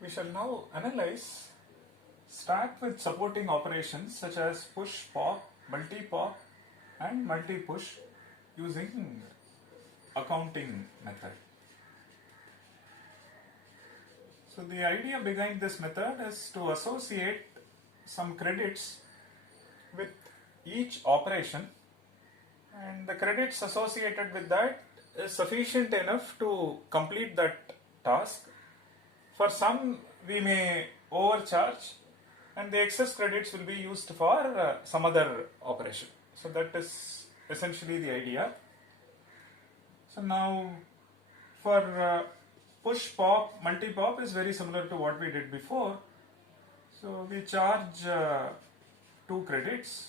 We shall now analyze stack with supporting operations such as push pop, multi pop, and multi push using accounting method. So the idea behind this method is to associate some credits with each operation, and the credits associated with that is sufficient enough to complete that task. For some we may overcharge, and the excess credits will be used for some other operation. So that is essentially the idea. So now for push pop, multi pop is very similar to what we did before. So we charge 2 credits,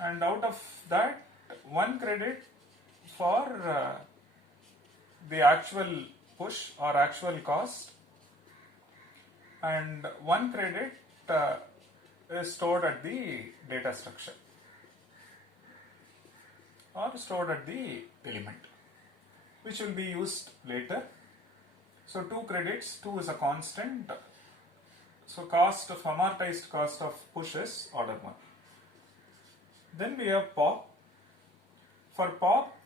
and out of that 1 credit for the actual push or actual cost, and 1 credit is stored at the data structure or stored at the element, which will be used later. So 2 credits, 2 is a constant. So cost of amortized cost of push is order 1. Then we have pop. For pop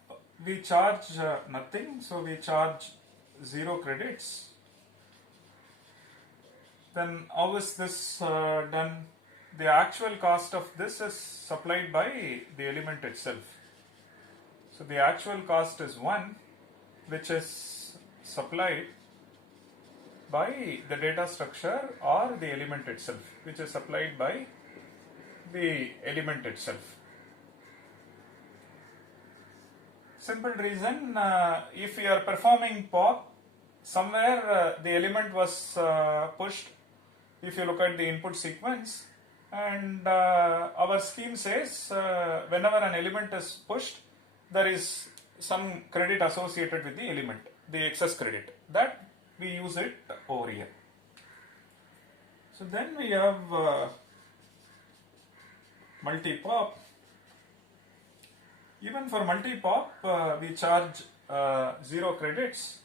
we charge nothing, so we charge 0 credits. Then how is this done? The actual cost of this is supplied by the element itself. So the actual cost is 1, which is supplied by the data structure or the element itself, which is supplied by the element itself. Simple reason, if we are performing pop, somewhere the element was pushed. If you look at the input sequence, and our scheme says whenever an element is pushed, there is some credit associated with the element, the excess credit. That we use it over here. So then we have multi-pop. Even for multi-pop, we charge 0 credits.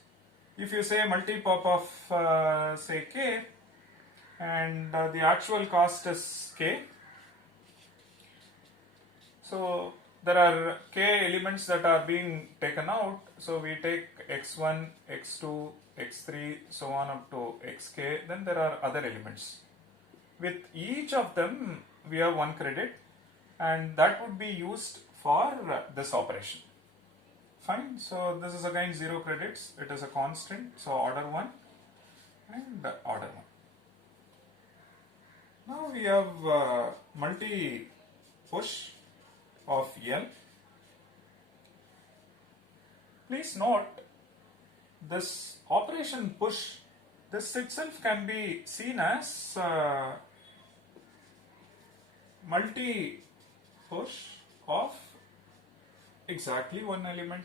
If you say multi-pop of say k, and the actual cost is k, so there are k elements that are being taken out. So we take x1, x2, x3, so on up to xk. Then there are other elements. With each of them we have 1 credit, and that would be used for this operation. Fine. So this is again 0 credits. It is a constant. So order 1 and order 1. Now we have multi push of L. Please note this operation push, this itself can be seen as multi push of exactly 1 element.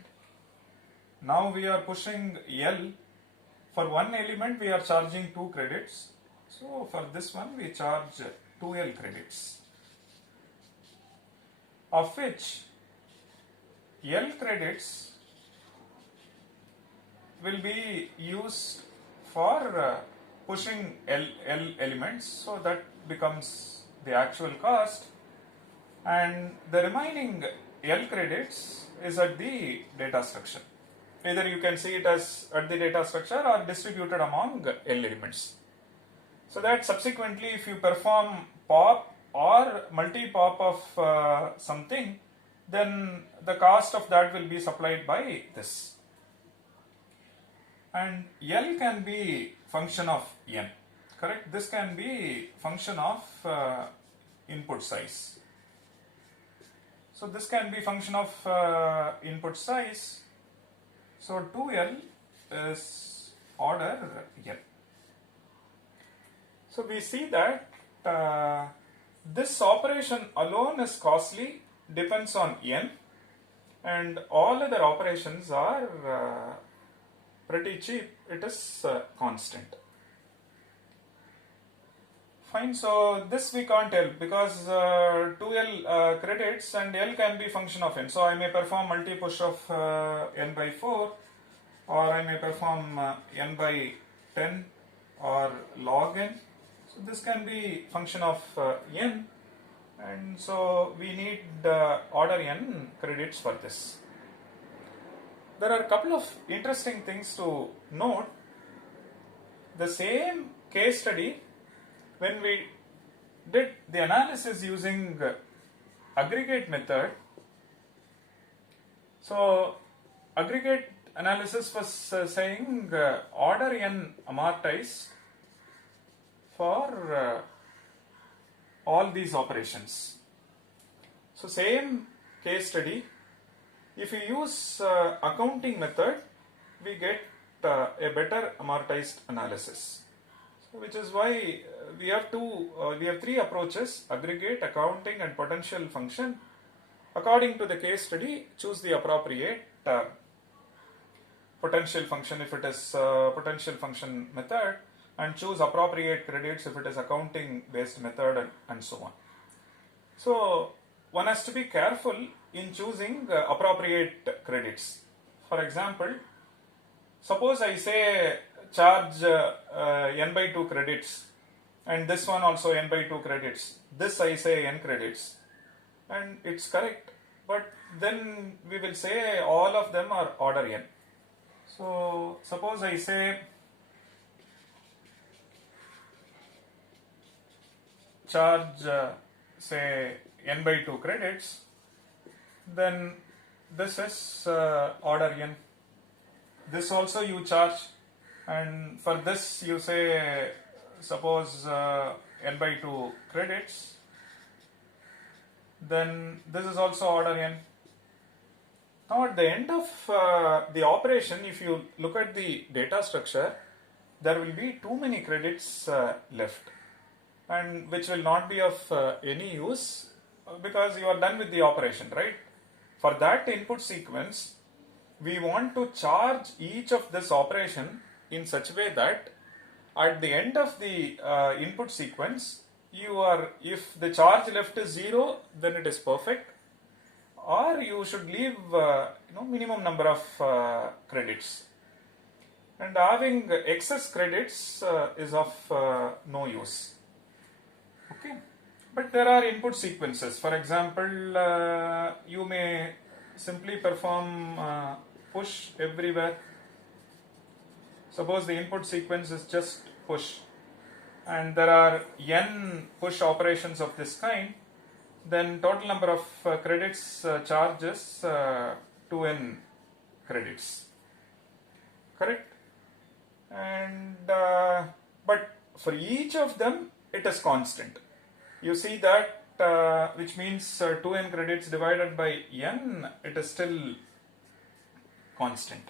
Now we are pushing L. For 1 element we are charging 2 credits. So for this one we charge 2L credits, of which L credits will be used for pushing L elements, so that becomes the actual cost, and the remaining L credits is at the data structure. Either you can see it as at the data structure or distributed among L elements. So that subsequently if you perform pop or multi-pop of something, then the cost of that will be supplied by this. And L can be function of N, correct? This can be function of input size. So this can be function of input size. So 2L is order N. So we see that this operation alone is costly, depends on N, and all other operations are pretty cheap, it is constant. Fine, so this we can't help because 2L credits and L can be function of N. So I may perform multi push of N by 4, or I may perform n by 10 or log n. So this can be function of n, and so we need order n credits for this. There are a couple of interesting things to note. The same case study, when we did the analysis using aggregate method, so aggregate analysis was saying order n amortized for all these operations. So same case study, if you use accounting method, we get a better amortized analysis. So which is why we have three approaches: aggregate, accounting, and potential function. According to the case study, choose the appropriate potential function if it is potential function method, and choose appropriate credits if it is accounting based method, and so on. So one has to be careful in choosing appropriate credits. For example, suppose I say charge n by 2 credits, and this one also n by 2 credits. This I say n credits, and it's correct, but then we will say all of them are order n. So suppose I say charge say n by 2 credits, then this is order n. This also you charge, and for this you say suppose n by 2 credits, then this is also order n. Now at the end of the operation, if you look at the data structure, there will be too many credits left, and which will not be of any use because you are done with the operation, right? For that input sequence, we want to charge each of this operation in such a way that at the end of the input sequence, if the charge left is 0, then it is perfect, or you should leave minimum number of credits, and having excess credits is of no use. Okay, but there are input sequences. For example, you may simply perform push everywhere. Suppose the input sequence is just push, and there are n push operations of this kind, then total number of credits charges 2n credits, correct? And but for each of them it is constant. You see that which means 2n credits divided by n, it is still constant.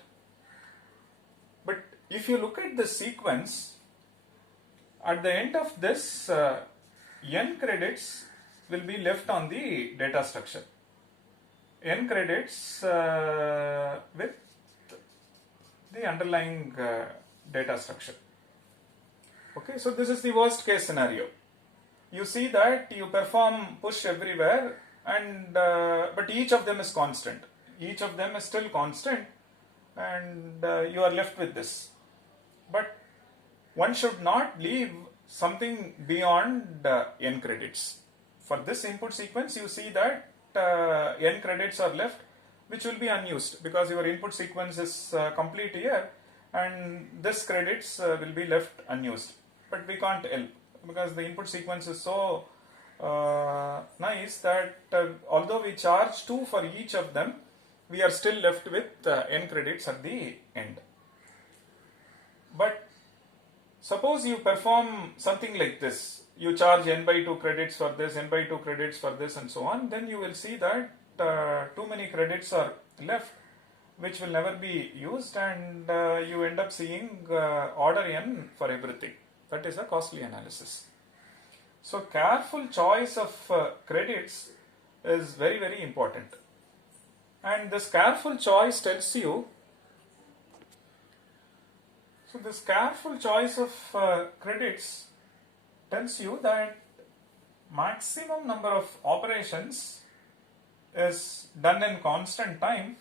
But if you look at the sequence, at the end of this n credits will be left on the data structure. N credits with the underlying data structure. Okay, so this is the worst case scenario. You see that you perform push everywhere, and but each of them is constant. Each of them is still constant, and you are left with this. But one should not leave something beyond n credits. For this input sequence, you see that n credits are left, which will be unused because your input sequence is complete here, and this credits will be left unused. But we can't help because the input sequence is so nice that although we charge 2 for each of them, we are still left with n credits at the end. But suppose you perform something like this, you charge n by 2 credits for this, n by 2 credits for this, and so on, then you will see that too many credits are left which will never be used, and you end up seeing order n for everything. That is a costly analysis. So careful choice of credits is very, very important. And this careful choice tells you, so this careful choice of credits tells you that maximum number of operations is done in constant time,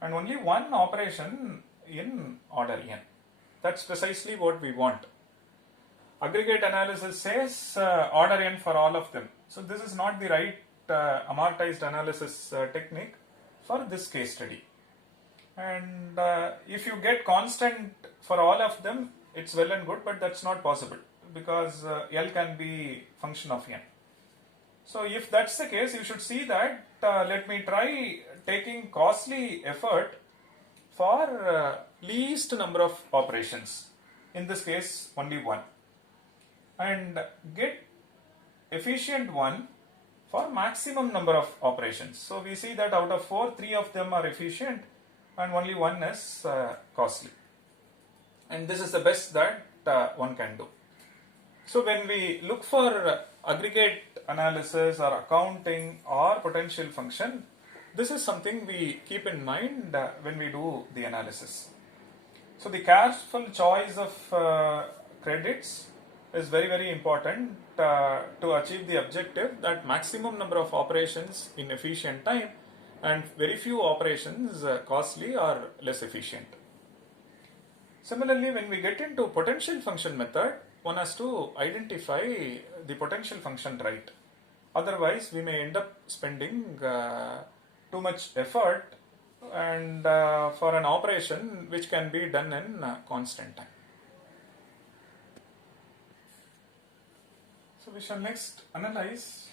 and only one operation in order n. That's precisely what we want. Aggregate analysis says order n for all of them. So this is not the right amortized analysis technique for this case study. And if you get constant for all of them, it's well and good, but that's not possible because L can be function of n. So if that's the case, you should see that let me try taking costly effort for least number of operations, in this case only one, and get efficient one for maximum number of operations. So we see that out of 4, 3 of them are efficient and only one is costly, and this is the best that one can do. So when we look for aggregate analysis or accounting or potential function, this is something we keep in mind when we do the analysis. So the careful choice of credits is very, very important to achieve the objective that maximum number of operations in efficient time and very few operations costly or less efficient. Similarly, when we get into potential function method, one has to identify the potential function right. Otherwise, we may end up spending too much effort and for an operation which can be done in constant time. So we shall next analyze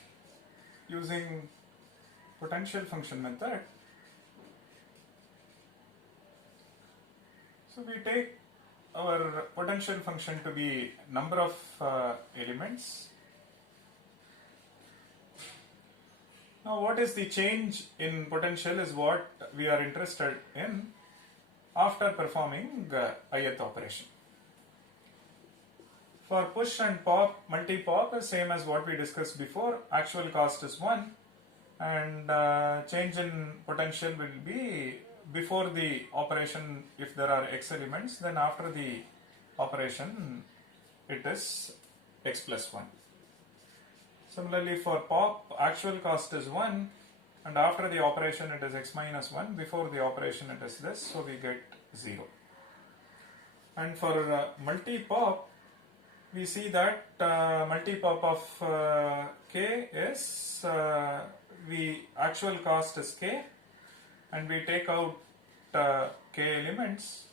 using potential function method. So we take our potential function to be number of elements. Now what is the change in potential is what we are interested in after performing ith operation. For push and pop, multi-pop is same as what we discussed before. Actual cost is 1 and change in potential will be before the operation if there are x elements, then after the operation it is x plus 1. Similarly for pop, actual cost is 1 and after the operation it is x minus 1, before the operation it is this, so we get 0. And for multi-pop, we see that multi-pop of k is actual cost is k and we take out k elements,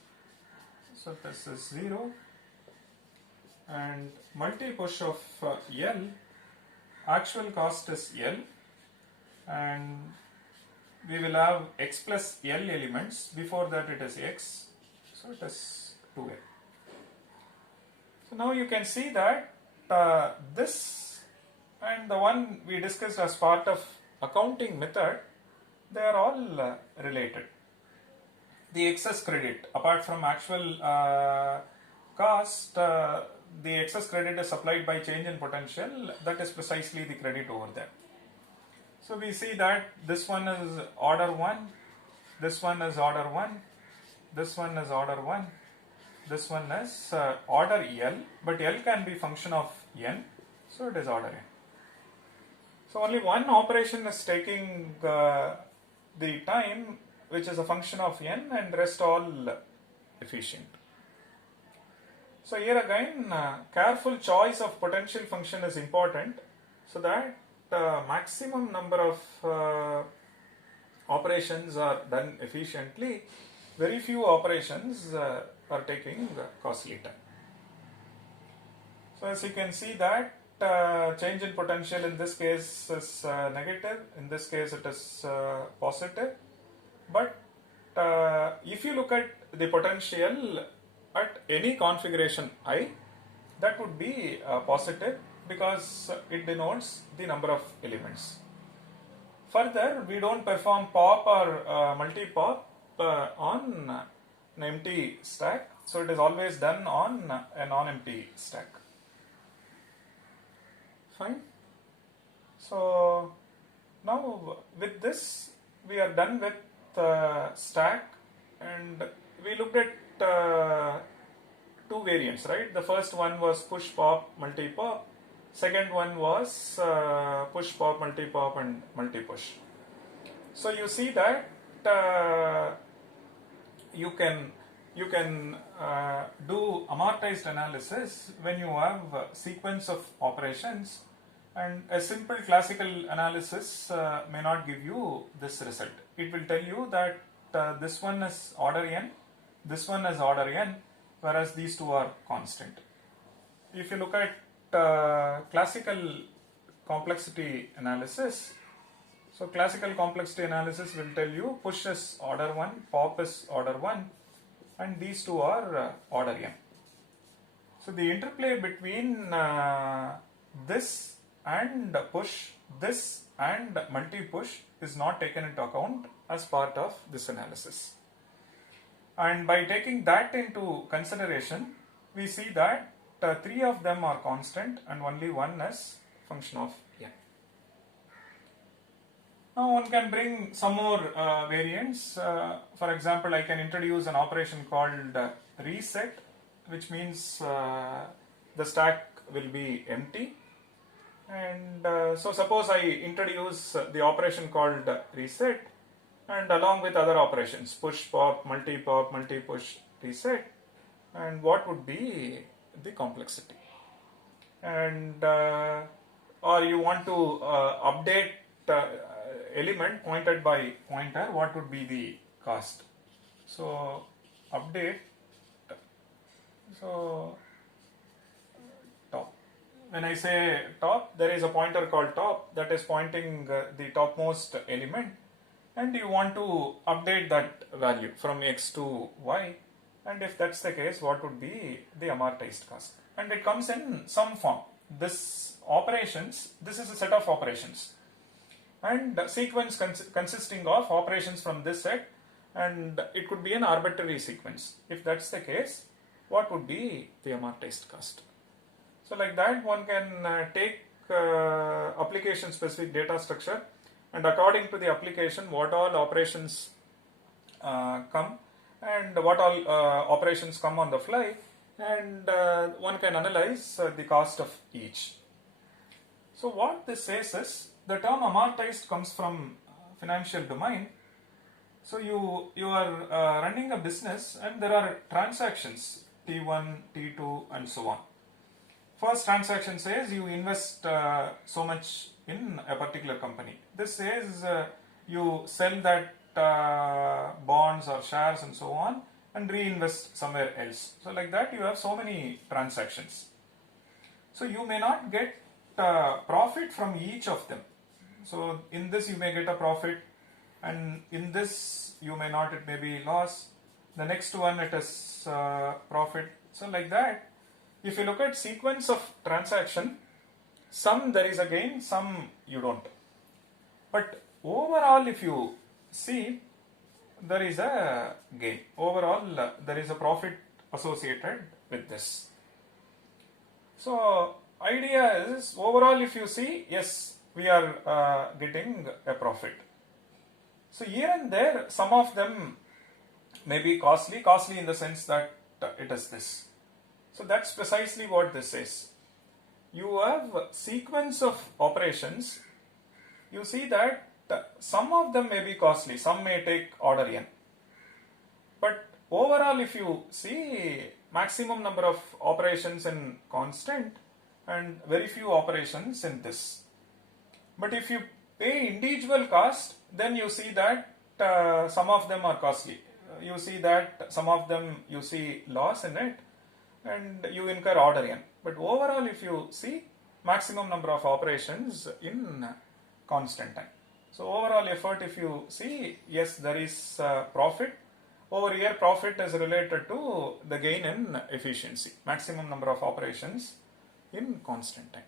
so this is 0, and multi-push of L, actual cost is L and we will have x plus L elements, before that it is x, so it is 2L. So now you can see that this and the one we discussed as part of accounting method, they are all related. The excess credit, apart from actual cost, the excess credit is supplied by change in potential, that is precisely the credit over there. So we see that this one is order 1, this one is order 1, this one is order 1, this one is order L, but L can be function of n, so it is order n. So only one operation is taking the time, which is a function of n, and rest all efficient. So here again, careful choice of potential function is important, so that maximum number of operations are done efficiently. Very few operations are taking costly time. So as you can see that change in potential in this case is negative, in this case it is positive, but if you look at the potential at any configuration I, that would be positive because it denotes the number of elements. Further, we don't perform pop or multi-pop on an empty stack, so it is always done on a non-empty stack. Fine. So now with this we are done with stack, and we looked at two variants, right? The first one was push pop multi pop, second one was push pop multi pop and multi push. So you see that you can you can do amortized analysis when you have a sequence of operations, and a simple classical analysis may not give you this result. It will tell you that this one is order n, this one is order n, whereas these two are constant. If you look at classical complexity analysis, so classical complexity analysis will tell you push is order 1, pop is order 1, and these two are order n. So the interplay between this and push, this and multi-push is not taken into account as part of this analysis. And by taking that into consideration, we see that three of them are constant and only one is function of n. Now one can bring some more variants. For example, I can introduce an operation called reset, which means the stack will be empty. And so suppose I introduce the operation called reset, and along with other operations, push, pop, multi-push, reset, and what would be the complexity? And or you want to update element pointed by pointer, what would be the cost? So update, so top. When I say top, there is a pointer called top that is pointing the topmost element, and you want to update that value from x to y, and if that's the case, what would be the amortized cost? And it comes in some form. This operations, this is a set of operations, and sequence consisting of operations from this set, and it could be an arbitrary sequence. If that's the case, what would be the amortized cost? So like that, one can take application specific data structure, and according to the application, what all operations come and what all operations come on the fly, and one can analyze the cost of each. So what this says is, the term amortized comes from financial domain. So you are running a business and there are transactions T1, T2 and so on. First transaction says you invest so much in a particular company. This says you sell that bonds or shares and so on and reinvest somewhere else. So like that you have so many transactions. So you may not get profit from each of them. So in this you may get a profit, and in this you may not, it may be loss. The next one it is profit. So like that, if you look at sequence of transaction, some there is a gain, some you don't. But overall if you see, there is a gain. Overall there is a profit associated with this. So idea is, overall if you see, yes, we are getting a profit. So here and there, some of them may be costly in the sense that it is this. So that's precisely what this is. You have a sequence of operations. You see that some of them may be costly, some may take order n. But overall if you see, maximum number of operations in constant and very few operations in this. But if you pay individual cost, then you see that some of them are costly. You see that some of them you see loss in it and you incur order n. But overall if you see, maximum number of operations in constant time. So overall effort if you see, yes, there is profit. Over here profit is related to the gain in efficiency, maximum number of operations in constant time.